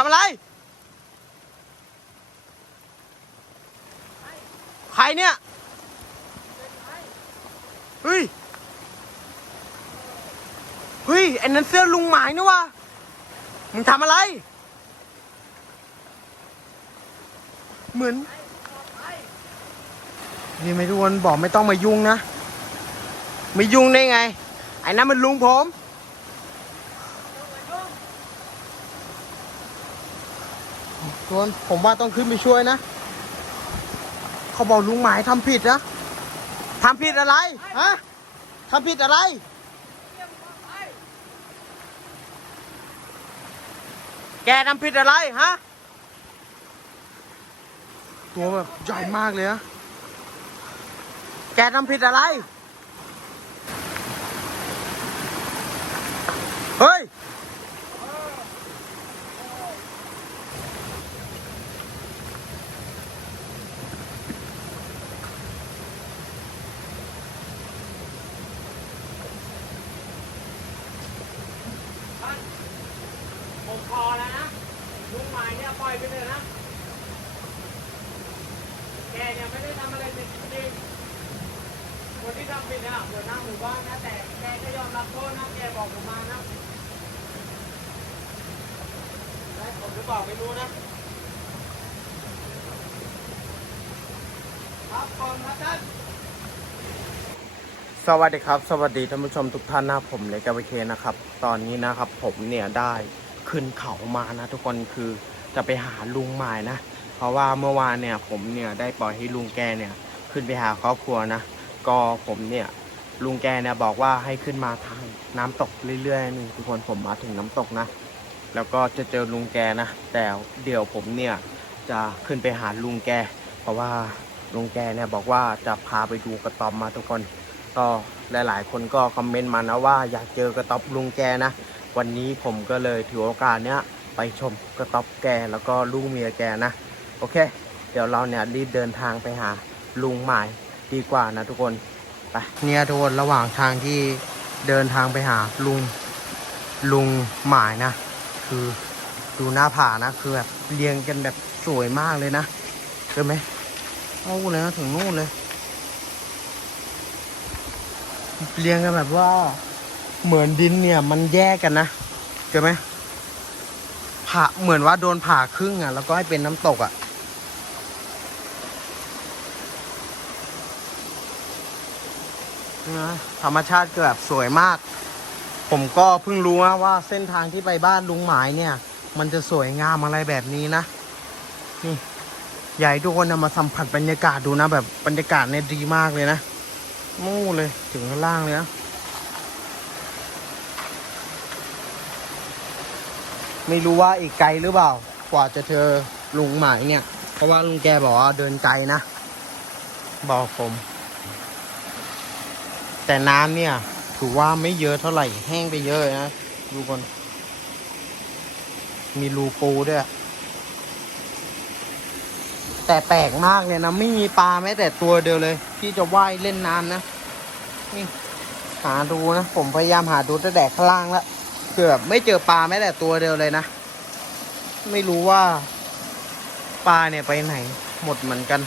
ทำอะไร ใครเนี่ย เฮ้ย เฮ้ยไอ้นั้นเสื้อลุงหมายนี่วะ มึงทำอะไร เหมือน นี่ไม่ทุกคนบอกไม่ต้องมายุ่งนะ ไม่ยุ่งได้ไง ไอ้นั้นมันลุงผม ทุกคนผมว่าต้องขึ้นไปช่วยนะ เขาบอกลุงหมายทำผิดนะทำผิดอะไรฮะทำผิดอะไรแกทำผิดอะไรฮะ ตัวแบบใหญ่มากเลยนะแกทำผิดอะไร เฮ้ย ผมพอแล้วนะ ลุงหมาย เนี่ยปล่อยไปเถอะนะ แกเนี่ยไม่ได้ทำอะไรผิดจริงคนที่ทำผิดเนี่ยหัวหน้าหมู่บ้านนะแต่แกก็ยอมรับโทษนะแกบอกผมมานะและผมจะบอกไม่รู้นะ ครับก่อนครับท่านสวัสดีครับ สวัสดีท่านผู้ชมทุกท่านนะผมเล็กกวเคนะครับ ตอนนี้นะครับผมเนี่ยได้ขึ้นเขามานะทุกคนคือ จะไปหาลุงหมายนะ เพราะว่าเมื่อวานเนี่ยผมเนี่ยได้ปล่อยให้ลุงแกเนี่ยขึ้นไปหาครอบครัวนะ ก็ผมเนี่ยลุงแกเนี่ยบอกว่าให้ขึ้นมาทางน้ำตกเรื่อยๆนี่ทุกคนผมมาถึงน้ำตกนะ แล้วก็จะเจอลุงแกนะ แต่เดี๋ยวผมเนี่ยจะขึ้นไปหาลุงแก เพราะว่าลุงแกเนี่ยบอกว่าจะพาไปดูกระตอมมาทุกคนก็หลายๆ คนก็คอมเมนต์มานะว่าอยากเจอกระต๊อบลุงแกนะ วันนี้ผมก็เลยถือโอกาสเนี้ย ไปชมกระต๊อบแกแล้วก็ลูกเมียแกนะ โอเค เดี๋ยวเราเนี่ยรีบเดินทางไปหาลุงหมายดีกว่านะทุกคนไปเนี่ยทุกคนระหว่างทางที่เดินทางไปหาลุงลุงหมายนะ คือดูหน้าผานะคือแบบเรียงกันแบบสวยมากเลยนะเห็นไหมเอาเลยนะถึงนู่นเลยเรียงกันแบบว่าเหมือนดินเนี่ยมันแยกกันนะเจอไหม ผ่าเหมือนว่าโดนผ่าครึ่งอะ แล้วก็ให้เป็นน้ำตกอะนะธรรมชาติก็แบบสวยมาก ผมก็เพิ่งรู้นะว่าเส้นทางที่ไปบ้านลุงหมายเนี่ย มันจะสวยงามอะไรแบบนี้นะ นี่อยากให้ทุกคนนะมาสัมผัสบรรยากาศดูนะ แบบบรรยากาศเนี่ยดีมากเลยนะมู่เลยถึงข้างล่างเลยนะ ไม่รู้ว่าอีกไกลหรือเปล่า กว่าจะเจอลุงหมายเนี่ย เพราะว่าลุงแกบอกว่าเดินไกลนะ บอกผม แต่น้ำเนี่ย ถือว่าไม่เยอะเท่าไหร่แห้งไปเยอะนะดูคนมีรูปูด้วย แต่แปลกมากเลยนะ ไม่มีปลาแม้แต่ตัวเดียวเลย ที่จะว่ายเล่นน้ำนะนี่หาดูนะ ผมพยายามหาดูตั้งแต่ข้างล่างแล้ว คือแบบไม่เจอปลาแม้แต่ตัวเดียวเลยนะ ไม่รู้ว่า ปลาเนี่ยไปไหน หมดเหมือนกัน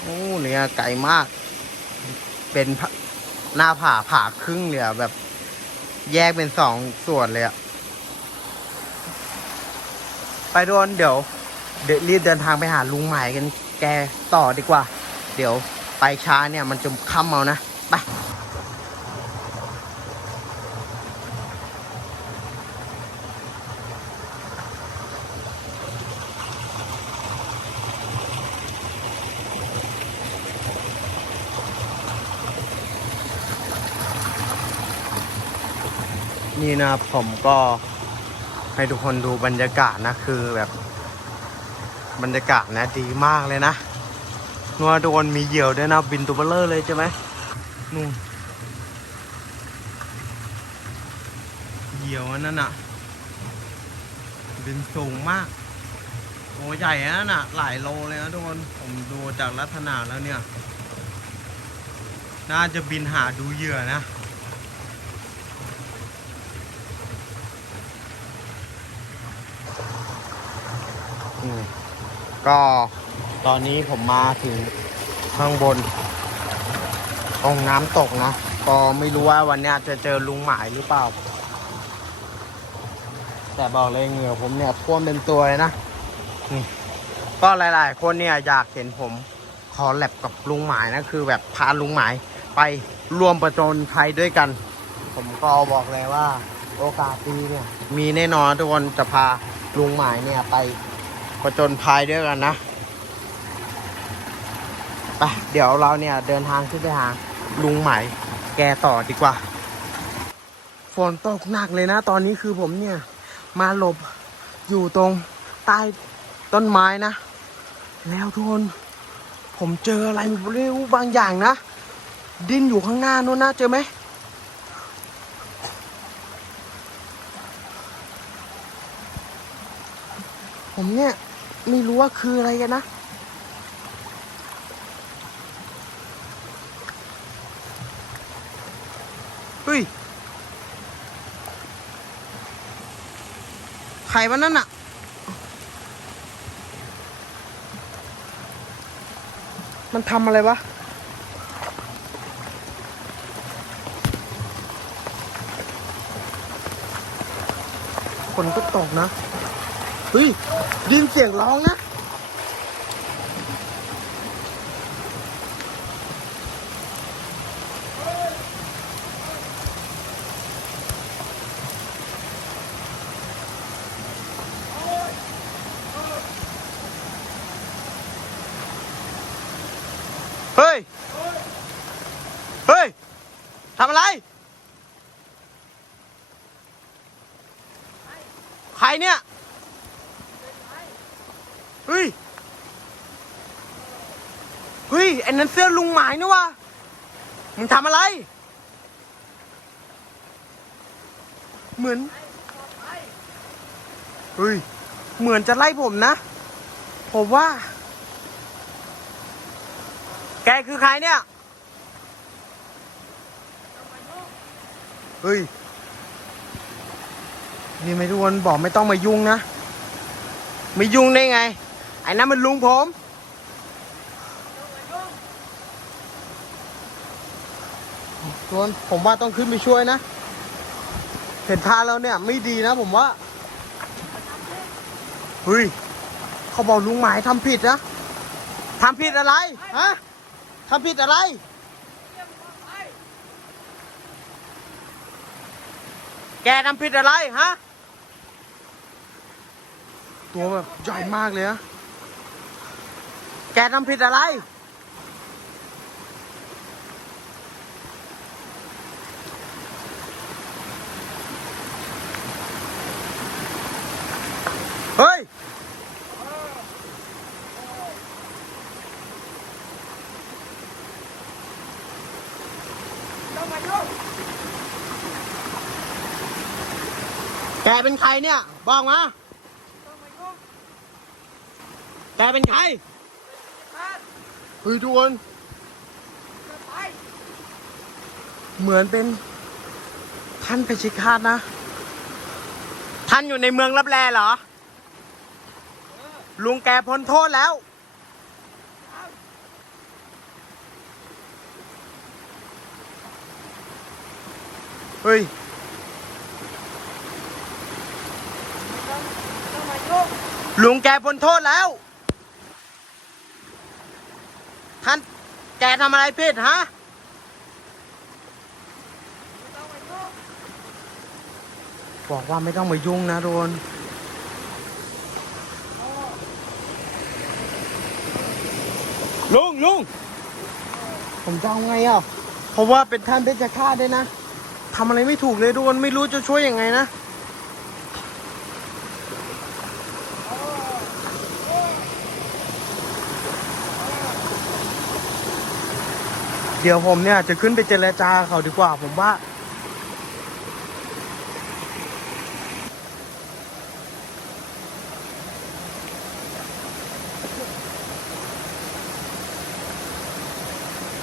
โอ้เนี่ยไกลมาก เป็นหน้าผาผ่าครึ่งเลยอะแบบแยกเป็นสองส่วนเลยอะไปโดนเดี๋ยวเดี๋ยวรีบเดินทางไปหาลุงใหม่กันแกต่อดีกว่า เดี๋ยวไปช้าเนี่ยมันจะค่ำเอานะ ไป นี่นะครับผมก็ให้ทุกคนดูบรรยากาศนะคือแบบ บรรยากาศนะดีมากเลยนะนัวทุกคนมีเหยี่ยวด้วยนะบินตัวเบลเลอร์เลยใช่ไหมนู่นเหยี่ยวอันนั่นน่ะ บินสูงมากโอ้ใหญ่นะนั่นน่ะ หลายโลเลยนะทุกคนผมดูจากลักษณะแล้วเนี่ย น่าจะบินหาดูเหยื่อนะ ก็ตอนนี้ผมมาถึงข้างบน ตรงน้ำตกนะ ก็ไม่รู้ว่าวันนี้จะเจอลุงหมายหรือเปล่า แต่บอกเลยเหงื่อผมเนี่ยท่วมเต็มตัวเลยนะนี่ก็หลาย ๆ คนเนี่ยอยากเห็นผมขอแลบกับลุงหมายนะคือแบบพาลุงหมายไปรวมประจนภัยด้วยกัน ผมก็บอกเลยว่า โอกาสดีเนี่ยมีแน่นอนทุกคนจะพาลุงหมายเนี่ยไป ประจนภัยด้วยกันนะไปเดี๋ยวเราเนี่ยเดินทางขึ้นไปหาลุงใหมายแกต่อดีกว่า ฝนตกหนักเลยนะ ตอนนี้คือผมเนี่ย มาหลบอยู่ตรงใต้ต้นไม้นะ แล้วทุกคนผมเจออะไรไม่รู้บางอย่างนะ ดินอยู่ข้างหน้านู้นนะเจอไหมผมเนี่ย ไม่รู้ว่าคืออะไรกันนะเฮ้ยใครวะนั่นอะมันทำอะไรวะคนก็ตกนะ เฮ้ยดยินเสียงร้องนะ เฮ้ย เฮ้ย ทำอะไร ใครเนี่ย เฮ้ย เฮ้ยไอ้นั้นเสื้อลุงหมายนี่วะ มึงทำอะไร เหมือน เฮ้ย เหมือนจะไล่ผมนะ ผมว่า แกคือใครเนี่ย เฮ้ย นี่ไม่ทุกคนบอกไม่ต้องมายุ่งนะ ไม่ยุ่งได้ไง ไอ้นั้นมันลุงผมทุกคนผมว่าต้องขึ้นไปช่วยนะ เห็นท่าแล้วเนี่ยไม่ดีนะผมว่าเฮ้ยเขาบอกลุงหมายทำผิดนะทำผิดอะไรฮะทำผิดอะไรแกทำผิดอะไรฮะ ตัวแบบใหญ่มากเลยนะ แกทำผิดอะไร เฮ้ย แกเป็นใครเนี่ย บอกมา แกเป็นใคร เฮ้ยทุกคนเหมือนเป็นท่านเพชรฆาตนะ ท่านอยู่ในเมืองรับแลเหรอ ลุงแกพ้นโทษแล้ว เฮ้ยลุงแกพ้นโทษแล้ว ท่านแกทำอะไรผิดฮะบอกว่าไม่ต้องมายุ่งนะโดนลุงลุงผมจะเอาไงอะเพราะว่าเป็นท่านเพชฌฆาตด้วยนะทำอะไรไม่ถูกเลยโดนไม่รู้จะช่วยยังไงนะ เดี๋ยวผมเนี่ยจะขึ้นไปเจรจาเขาดีกว่า ผมว่า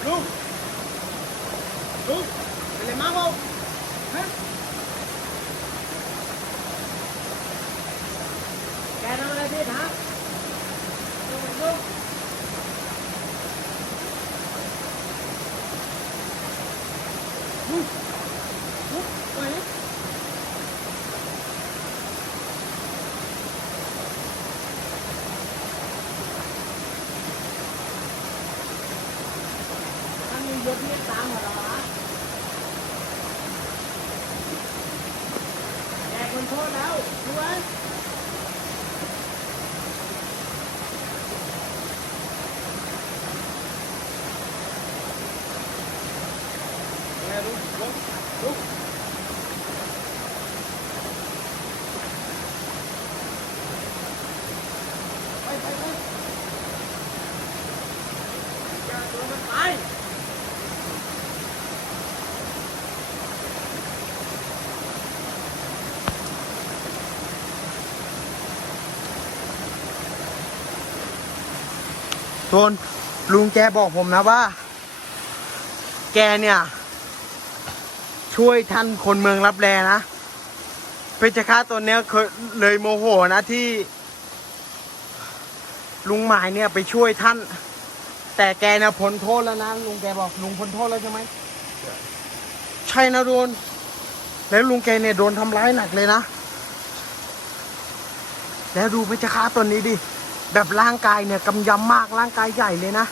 ลุง ลุงเป็นไรมากเปล่าฮะแกทำอะไรผิดฮะ หมดแล้วนะแกคนโทษแล้วรู้ไหมแกลุกลุกลุกไปไปไปอย่าโดนมันไป โทนลุงแกบอกผมนะว่า แกเนี่ย ช่วยท่านคนเมืองรับแลนะเพชฌฆาตตัวเนี้ยเคยเลยโมโหนะที่ ลุงหมายเนี่ยไปช่วยท่าน แต่แกเนี่ยพ้นโทษแล้วนะลุงแกบอกลุงพ้นโทษแล้วใช่ไหมใช่นะโดน แล้วลุงแกเนี่ยโดนทำร้ายหนักเลยนะ แล้วดูเพชฌฆาตตัวนี้ดิ แบบร่างกายเนี่ยกำยำมากร่างกายใหญ่เลยนะ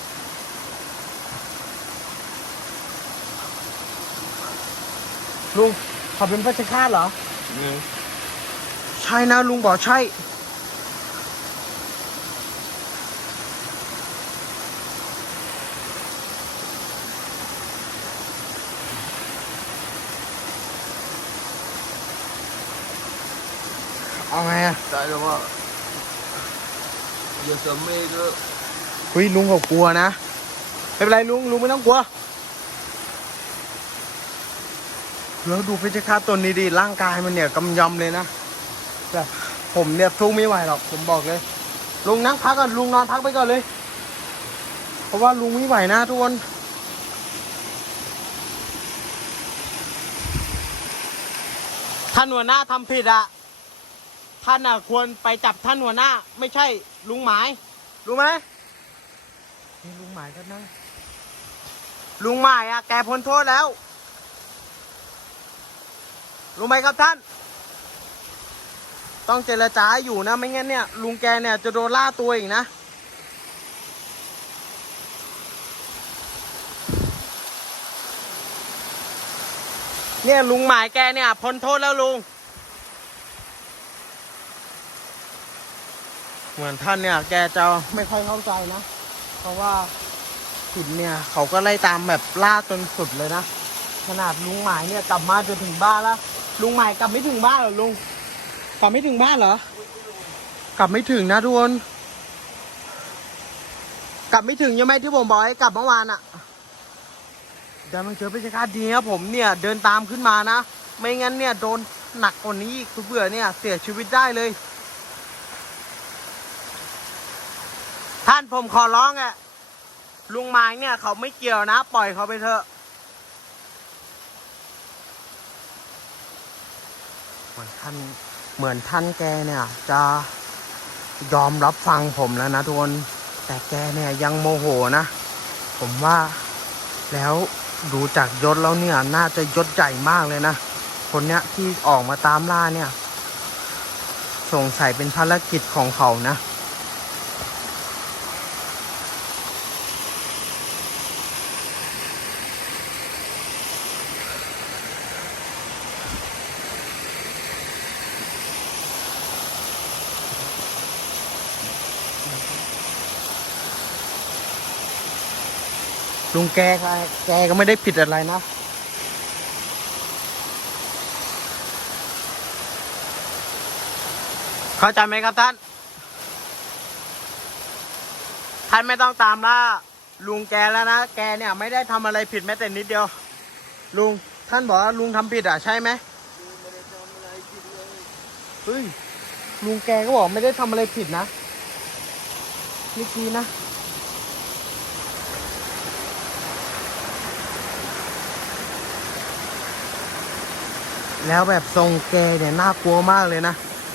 ลุงเขาเป็นพระชฆาตเหรอ ใช่นะลุงบอกใช่ เอาไงอะ tại đâu mà giờ sớm mê cơ เฮ้ยลุงเขากลัวนะ ไม่เป็นไรลุงลุงไม่ต้องกลัวแล้วดูเพชฌฆาตตัวนี้ดิร่างกายมันเนี่ยกำยำเลยนะแบบผมเนี่ยสู้ไม่ไหวหรอกผมบอกเลย ลุงนั่งพักก่อนลุงนอนพักไปก่อนเลย เพราะว่าลุงไม่ไหวนะทุกคนท่านหัวหน้าทำผิดอะ ท่านอะควรไปจับท่านหัวหน้า ไม่ใช่ลุงหมาย รู้ไหมนี่ลุงหมายก็นั่งลุงหมายอะแกพ้นโทษแล้ว รู้ไหมครับท่าน ต้องเจรจาให้อยู่นะ ไม่งั้นเนี่ย ลุงแกเนี่ยจะโดนล่าตัวอีกนะเนี่ยลุงหมายแกเนี่ยพ้นโทษแล้วลุง เหมือนท่านเนี่ย แกจะไม่ค่อยเข้าใจนะ เพราะว่าผิดเนี่ย เขาก็ไล่ตามแบบล่าจนสุดเลยนะ ขนาดลุงหมายเนี่ยกลับมาจนถึงบ้านแล้ว ลุงหมายกลับไม่ถึงบ้านเหรอลุง กลับไม่ถึงบ้านเหรอ กลับไม่ถึงนะทุกคนกลับไม่ถึงใช่ไหมที่ผมบอกให้กลับเมื่อวานอะเดี๋ยวมันเจอพิชคาตดีครับผมเนี่ยเดินตามขึ้นมานะ ไม่งั้นเนี่ยโดนหนักกว่านี้อีกเบื่อเนี่ยเสียชีวิตได้เลย ท่านผมขอร้องอะลุงหมายเนี่ย เขาไม่เกี่ยวนะ ปล่อยเขาไปเถอะเหมือนท่านเหมือนท่านแกเนี่ย จะยอมรับฟังผมแล้วนะทุกคนแต่แกเนี่ยยังโมโหนะ ผมว่าแล้วดูจากยศแล้วเนี่ย น่าจะยศใหญ่มากเลยนะ คนเนี้ยที่ออกมาตามล่าเนี่ย สงสัยเป็นภารกิจของเขานะ ลุงแกก็แกก็ไม่ได้ผิดอะไรนะเข้าใจไหมครับท่าน ท่านไม่ต้องตามล่าลุงแกแล้วนะ แกเนี่ยไม่ได้ทำอะไรผิดแม้แต่นิดเดียว ลุงท่านบอกว่าลุงทำผิดอะใช่ไหมเฮ้ยลุงแกก็บอกไม่ได้ทำอะไรผิดนะเมื่อกี้นะ แล้วแบบทรงแกเนี่ยน่ากลัวมากเลยนะ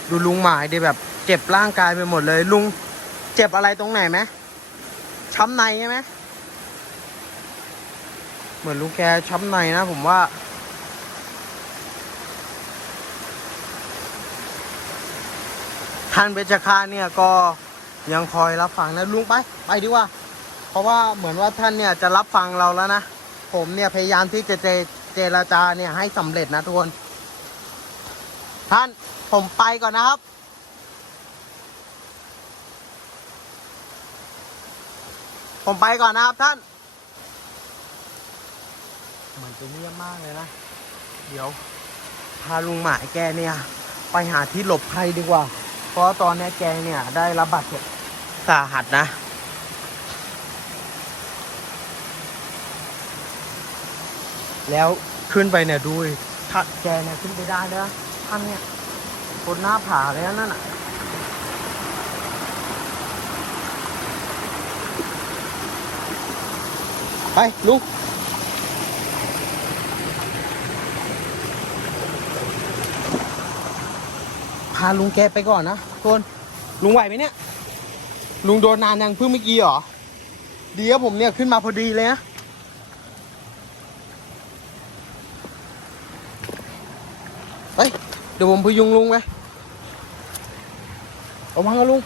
ดูลุงหมายดิแบบเจ็บร่างกายไปหมดเลย ลุงเจ็บอะไรตรงไหนไหมช้ำในใช่ไหมเหมือนลุงแกช้ำในนะผมว่า ท่านเบญจคาเนี่ยก็ยังคอยรับฟังนะลุงไปไปดีกว่า เพราะว่าเหมือนว่าท่านเนี่ยจะรับฟังเราแล้วนะ ผมเนี่ยพยายามที่จะเจเจรจาเนี่ยให้สำเร็จนะทุกคน ท่านผมไปก่อนนะครับ ผมไปก่อนนะครับท่าน เหมันจะเงียบมากเลยนะ เดี๋ยว พาลุงหมายแกเนี่ย ไปหาที่หลบภัยดีกว่า เพราะตอนนี้แกเนี่ยได้รับบาดเจ็บสาหัสนะแล้วขึ้นไปเนี่ยดูถ้าแกเนี่ยขึ้นไปได้แล้ วท่านเนี่ยบนหน้าผาเลยนะนั่นน่ะไปลุงพาลุงแกไปก่อนนะทุกคนลุงไหวไหมเนี่ย ลุงโดนนานยังเพิ่งเมื่อกี้เหรอ ดีครับผมเนี่ยขึ้นมาพอดีเลยนะ เฮ้ย เดี๋ยวผมพยุงลุงไประวังนะลุง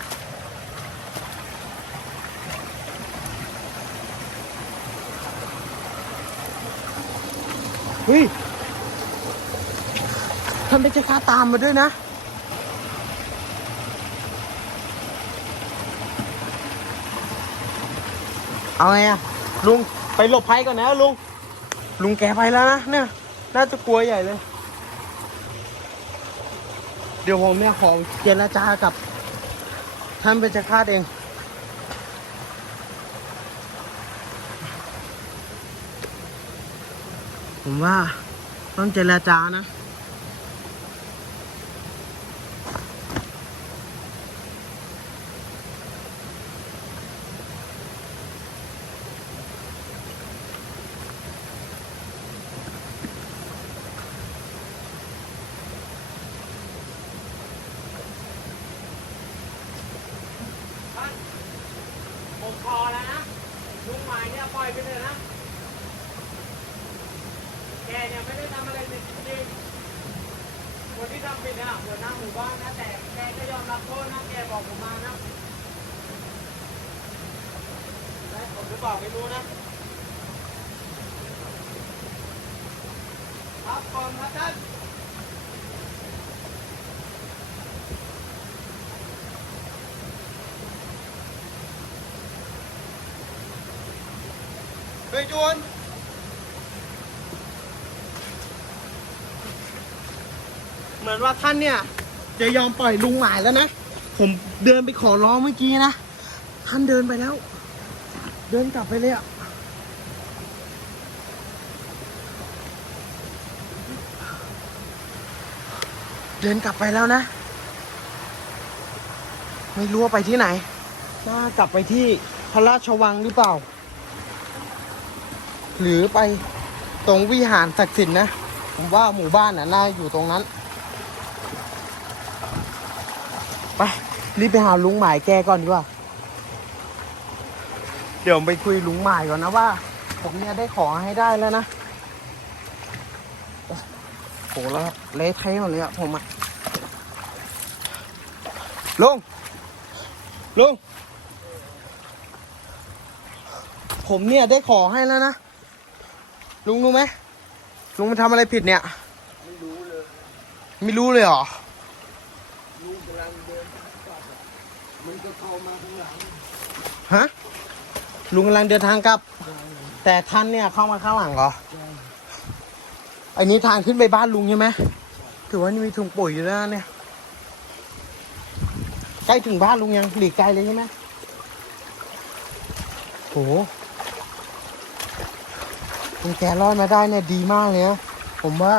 เฮ้ยท่านเป็นเจ้าข้าตามมาด้วยนะ เอาไงอะลุงไปหลบภัยก่อนนะลุง ลุงแกไปแล้วนะเนี่ย น่าจะกลัวใหญ่เลย เดี๋ยวผมเนี่ยขอเจรจากับ ท่านเป็นเจ้าข้าเอง ผมว่าต้องเจรจานะ ผมพอแล้วนะ ลุงหมายเนี่ยปล่อยไปเถอะนะ แกเนี่ยไม่ได้ทำอะไรผิดจริง ที่ทำผิดนี่ยหัวหน้าหมู่บ้านนะแต่แกก็ยอมรับโทษนะแกบอกผมมานะและผมจะบอกไม่รู้นะ ครับก่อนครับท่านเฮ้ยจวน เหมือนว่าท่านเนี่ยจะยอมปล่อยลุงหมายแล้วนะ ผมเดินไปขอร้องเมื่อกี้นะ ท่านเดินไปแล้ว เดินกลับไปเลยอะเดินกลับไปแล้วนะ ไม่รู้ว่าไปที่ไหน น่ากลับไปที่พระราชวังหรือเปล่า หรือไปตรงวิหารศักดิ์สิทธิ์นะ ผมว่าหมู่บ้านน่ะน่าอยู่ตรงนั้น ไปรีบไปหาลุงหมายแกก่อนดีกว่า เดี๋ยวไปคุยลุงหมายก่อนนะว่า ผมเนี่ยได้ของให้ได้แล้วนะโหแล้วเละเทะหมดเลยอะผมอะลุงลุงผมเนี่ยได้ขอให้แล้วนะ ลุงรู้ไหมลุงมาทำอะไรผิดเนี่ย ไม่รู้เลย ไม่รู้เลยเหรอ ลูกกำลังเดินทางกลับอะ มันก็เข้ามาข้างหลังฮะลุงกำลังเดินทางกลับ แต่ท่านเนี่ยเข้ามาข้างหลังเหรออันนี้ทางขึ้นไปบ้านลุงใช่ไหมถือว่านี่มีถุงปุ๋ยอยู่แล้วนะเนี่ย ใกล้ถึงบ้านลุงยังหลีกไกลเลยใช่ไหมโหลุงแกรอดมาได้เนี่ยดีมากเลยนะผมว่า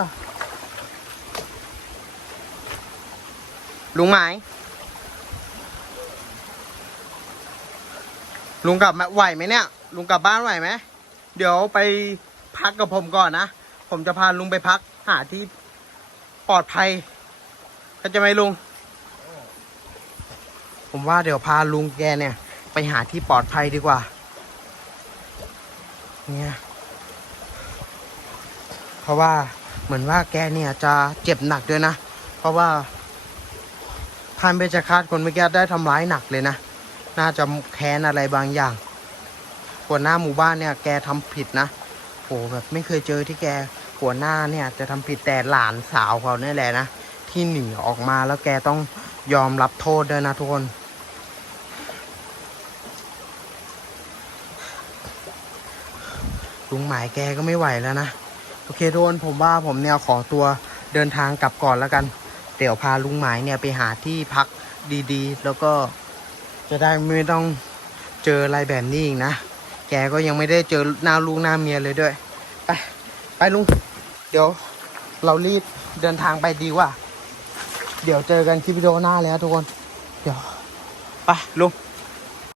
ลุงหมาย ลุงกลับมาไหวไหมเนี่ย ลุงกลับบ้านไหวไหม เดี๋ยวไปพักกับผมก่อนนะ ผมจะพาลุงไปพักหาที่ปลอดภัยเข้าใจไหมลุง ผมว่าเดี๋ยวพาลุงแกเนี่ย ไปหาที่ปลอดภัยดีกว่า เนี่ย เพราะว่าเหมือนว่าแกเนี่ยจะเจ็บหนักด้วยนะ เพราะว่าพันเบญจคาตคนเมื่อกี้ได้ทำร้ายหนักเลยนะ น่าจะแค้นอะไรบางอย่างหัวหน้าหมู่บ้านเนี่ยแกทำผิดนะโหแบบไม่เคยเจอที่แกหัวหน้าเนี่ย จะทำผิดแต่หลานสาวเขาเนี่ยแหละนะที่หนีออกมาแล้วแกต้องยอมรับโทษด้วยนะทุกคนลุงหมายแกก็ไม่ไหวแล้วนะโอเคทุกคนผมว่าผมเนี่ยขอตัวเดินทางกลับก่อนแล้วกัน เดี๋ยวพาลุงหมายเนี่ยไปหาที่พักดีๆ แล้วก็ จะได้ไม่ต้องเจออะไรแบบนี้อีกนะ แกก็ยังไม่ได้เจอหน้าลูกหน้าเมียเลยด้วย ไป ไปลุง เดี๋ยวเรารีบเดินทางไปดีกว่า เดี๋ยวเจอกันคลิปวิดีโอหน้าแล้วทุกคน เดี๋ยว ไปลุง